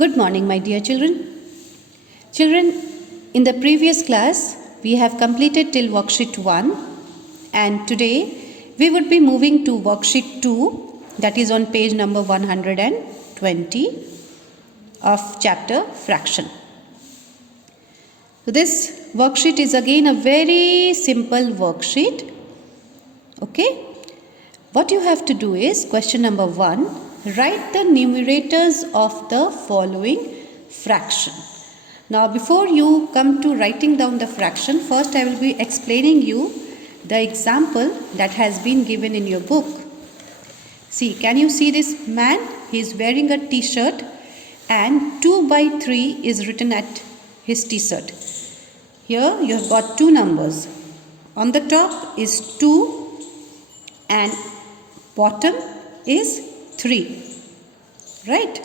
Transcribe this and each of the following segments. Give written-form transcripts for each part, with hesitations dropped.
Good morning, my dear children. Children, in the previous class, we have completed till worksheet 1, and today we would be moving to worksheet 2, that is on page number 120 of chapter fraction. So this worksheet is again a very simple worksheet. Okay? What you have to do is, question number 1, write the numerators of the following fraction. Now before you come to writing down the fraction, first I will be explaining you the example that has been given in your book. See, can you see this man? He is wearing a t-shirt and 2 by 3 is written at his t-shirt. Here you have got two numbers. On the top is 2 and bottom is 3, right?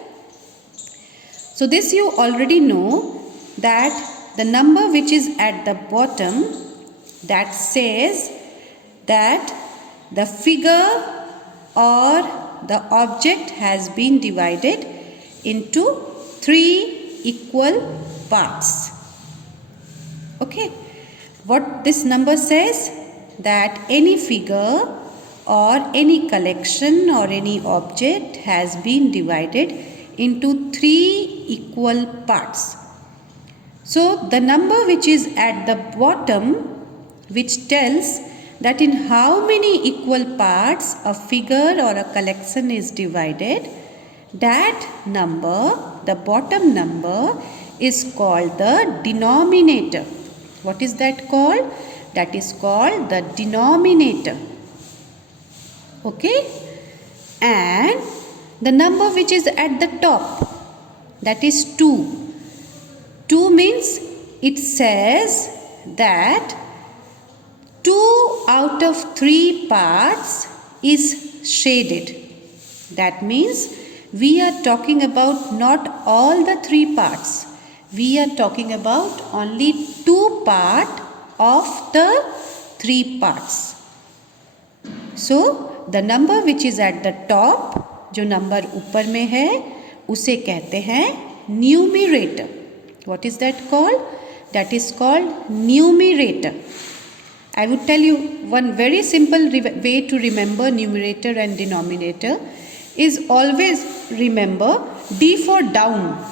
So this you already know that the number which is at the bottom, that says that the figure or the object has been divided into 3 equal parts. Okay, what this number says, that any figure or any collection or any object has been divided into 3 equal parts. So the number which is at the bottom, which tells that in how many equal parts a figure or a collection is divided, that number, the bottom number, is called the denominator. What is that called? That is called the denominator. Okay, and the number which is at the top, that is 2. 2 means it says that 2 out of 3 parts is shaded. That means we are talking about not all the 3 parts. We are talking about only 2 parts of the 3 parts. So the number which is at the top, जो number ऊपर में है, उसे कहते हैं numerator. What is that called? That is called numerator. I would tell you one very simple way to remember numerator and denominator is always remember D for down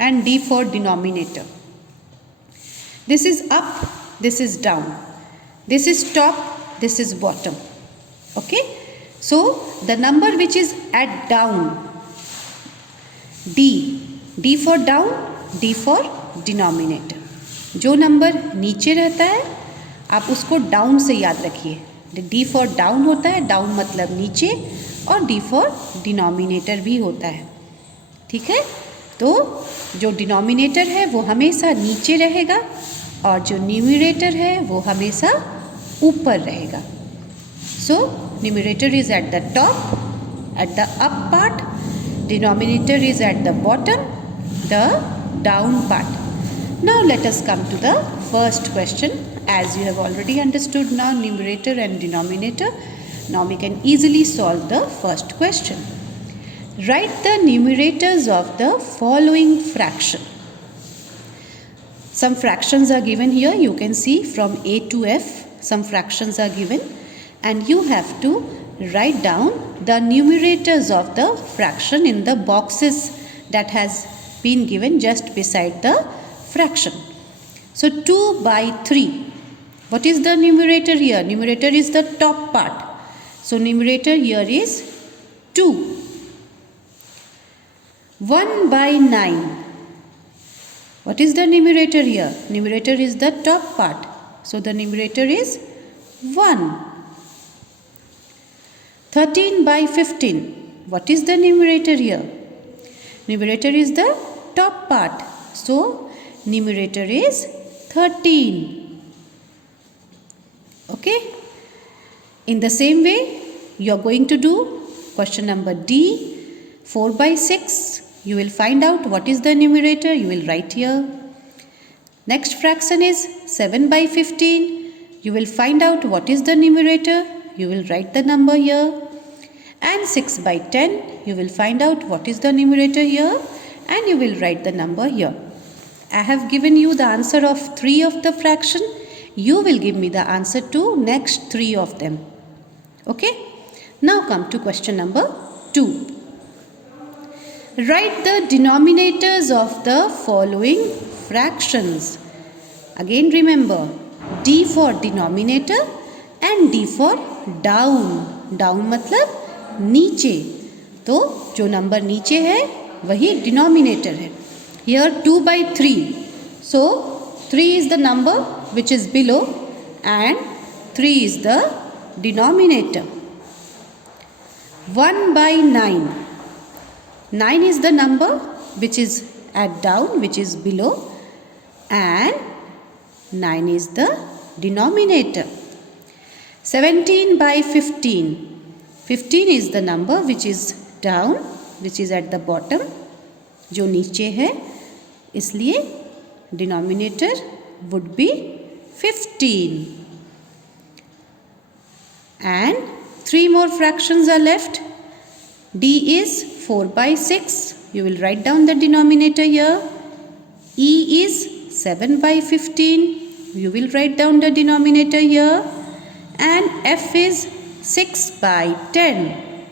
and D for denominator. This is up, this is down. This is top, this is bottom. Okay, so the number which is at down, D for down, D for denominator. जो number नीचे रहता है आप उसको down से याद रखिए. D for down होता है, डाउन मतलब नीचे, और D for डिनोमिनेटर भी होता है. ठीक है, तो जो डिनोमिनेटर है वो हमेशा नीचे रहेगा और जो न्यूमरेटर है वो हमेशा ऊपर रहेगा. So numerator is at the top, at the up part, denominator is at the bottom, the down part. Now let us come to the first question. As you have already understood now numerator and denominator, now we can easily solve the first question. Write the numerators of the following fraction. Some fractions are given here. You can see from A to F some fractions are given, and you have to write down the numerators of the fraction in the boxes that has been given just beside the fraction. So 2 by 3. What is the numerator here? Numerator is the top part. So numerator here is 2. 1 by 9. What is the numerator here? Numerator is the top part. So the numerator is 1. 13 by 15. What is the numerator here? Numerator is the top part. So numerator is 13. Okay. In the same way, you are going to do question number D. 4 by 6. You will find out what is the numerator. You will write here. Next fraction is 7 by 15. You will find out what is the numerator. You will write the number here. And 6 by 10, you will find out what is the numerator here. and you will write the number here. I have given you the answer of 3 of the fraction. You will give me the answer to next 3 of them. Okay? Now come to question number 2. Write the denominators of the following fractions. Again remember, D for denominator and D for down. Down मतलब नीचे. तो जो number नीचे है वही denominator है. Here 2 by 3. So 3 is the number which is below and 3 is the denominator. 1 by 9. 9 is the number which is at down, which is below, and 9 is the denominator. 17 by 15. 15 is the number which is down, which is at the bottom, जो नीचे है, इसलिए denominator would be 15. And 3 more fractions are left. D is 4 by 6. You will write down the denominator here. E is 7 by 15. You will write down the denominator here. And F is 6 by 10.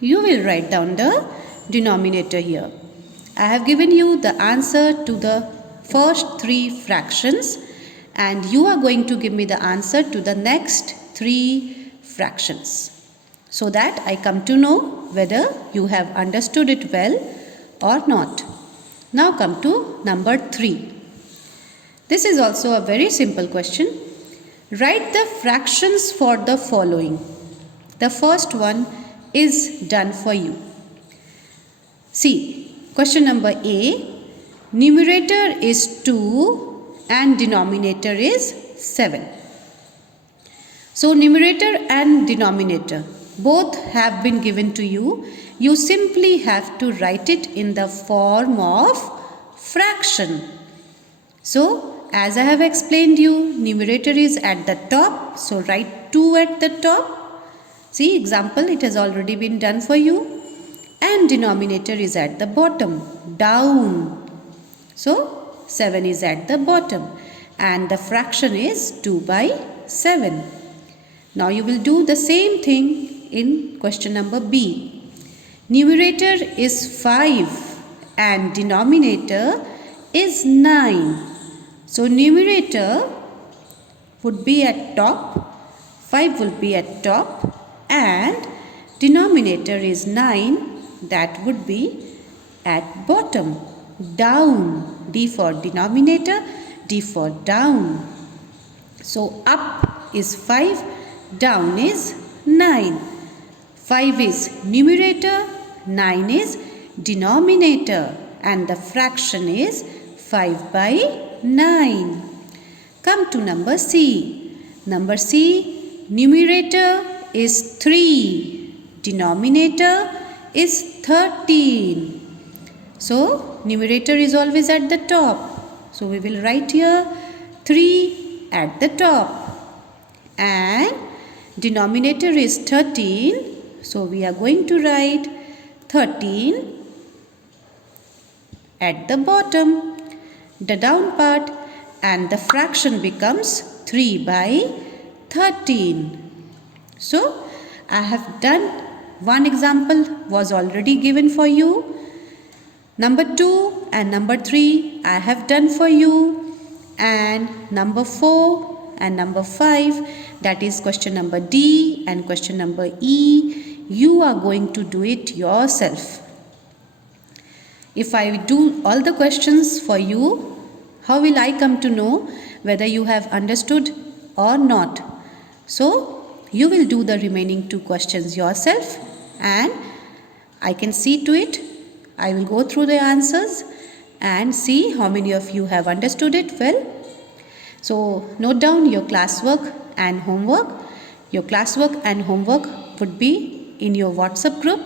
You will write down the denominator here. I have given you the answer to the first 3 fractions, and you are going to give me the answer to the next 3 fractions, so that I come to know whether you have understood it well or not. Now come to number 3. This is also a very simple question. Write the fractions for the following. The first one is done for you. See, question number A. Numerator is 2 and denominator is 7. So numerator and denominator both have been given to you. You simply have to write it in the form of fraction. So as I have explained you, numerator is at the top. So write 2 at the top. See, example, it has already been done for you. And denominator is at the bottom, down. So 7 is at the bottom. And the fraction is 2 by 7. Now you will do the same thing in question number B. Numerator is 5 and denominator is 9. So numerator would be at top, 5 will be at top, and denominator is 9, that would be at bottom, down. D for denominator, D for down. So up is 5, down is 9. 5 is numerator, 9 is denominator, and the fraction is 5 by 9. Come to number C. Number C, numerator is 3, denominator is 13. So numerator is always at the top. So we will write here 3 at the top. And denominator is 13. So we are going to write 13 at the bottom, the down part, and the fraction becomes 3 by 13. So I have done one example was already given for you. Number 2 and number 3 I have done for you, and number 4 and number 5, that is question number D and question number E, you are going to do it yourself. If I do all the questions for you, how will I come to know whether you have understood or not? So you will do the remaining 2 questions yourself, and I can see to it. I will go through the answers and see how many of you have understood it well. So note down your classwork and homework. Your classwork and homework would be in your WhatsApp group.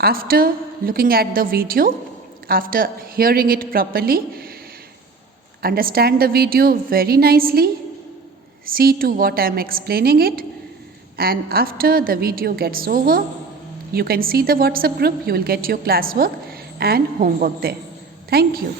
After looking at the video, after hearing it properly, understand the video very nicely, see to what I am explaining it, and after the video gets over, you can see the WhatsApp group, you will get your classwork and homework there. Thank you.